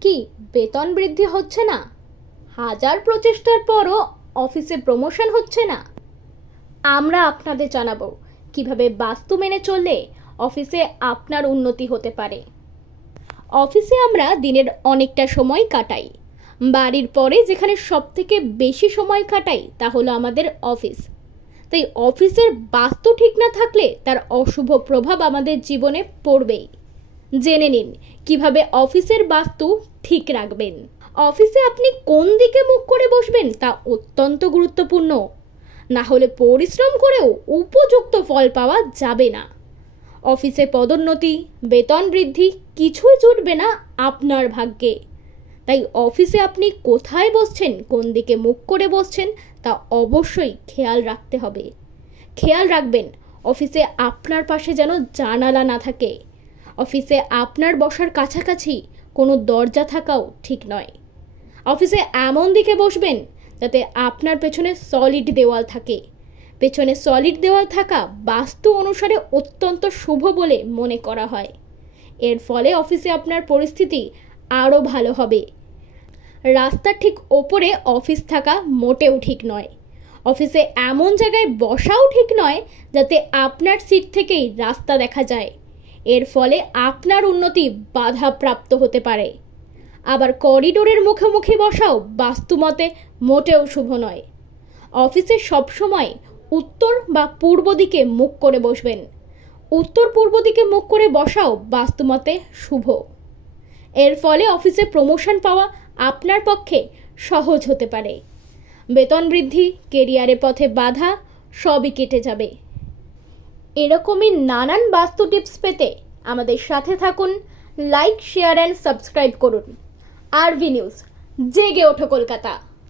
কি বেতন বৃদ্ধি হচ্ছে না? হাজার প্রচেষ্টার পরও অফিসে প্রমোশন হচ্ছে না? আমরা আপনাদের জানাবো কিভাবে বাস্তু মেনে চললে অফিসে আপনার উন্নতি হতে পারে। অফিসে আমরা দিনের অনেকটা সময় কাটাই। বাড়ির পরে যেখানে সবথেকে বেশি সময় কাটাই তা হলো আমাদের অফিস। তাই অফিসের বাস্তু ঠিক না থাকলে তার অশুভ প্রভাব আমাদের জীবনে পড়বেই। জেনে নিন কিভাবে অফিসের বাস্তু ঠিক রাখবেন। অফিসে আপনি কোন দিকে মুখ করে বসবেন তা অত্যন্ত গুরুত্বপূর্ণ। না হলে পরিশ্রম করেও উপযুক্ত ফল পাওয়া যাবে না। অফিসে পদোন্নতি, বেতন বৃদ্ধি কিছুই জুটবে না আপনার ভাগ্যে। তাই অফিসে আপনি কোথায় বসছেন, কোন দিকে মুখ করে বসছেন তা অবশ্যই খেয়াল রাখতে হবে। খেয়াল রাখবেন অফিসে আপনার পাশে যেন জানালা না থাকে। অফিসে আপনার বসার কাছাকাছি কোনো দরজা থাকাও ঠিক নয়। অফিসে এমন দিকে বসবেন যাতে আপনার পেছনে সলিড দেওয়াল থাকে। পেছনে সলিড দেওয়াল থাকা বাস্তু অনুসারে অত্যন্ত শুভ বলে মনে করা হয়। এর ফলে অফিসে আপনার পরিস্থিতি আরও ভালো হবে। রাস্তার ঠিক ওপরে অফিস থাকা মোটেও ঠিক নয়। অফিসে এমন জায়গায় বসাও ঠিক নয় যাতে আপনার সিট থেকেই রাস্তা দেখা যায়। এর ফলে আপনার উন্নতি বাধাপ্রাপ্ত হতে পারে। আবার করিডোরের মুখোমুখি বসাও বাস্তুমতে মোটেও শুভ নয়। অফিসে সবসময় উত্তর বা পূর্ব দিকে মুখ করে বসবেন। উত্তর পূর্ব দিকে মুখ করে বসাও বাস্তুমতে শুভ। এর ফলে অফিসে প্রমোশন পাওয়া আপনার পক্ষে সহজ হতে পারে। বেতন বৃদ্ধি, কেরিয়ারের পথে বাধা সবই কেটে যাবে। এরকমই নানান বাস্তু টিপস পেতে আমাদের সাথে থাকুন। লাইক, শেয়ার অ্যান্ড সাবস্ক্রাইব করুন। আরভি নিউজ, জেগে ওঠো কলকাতা।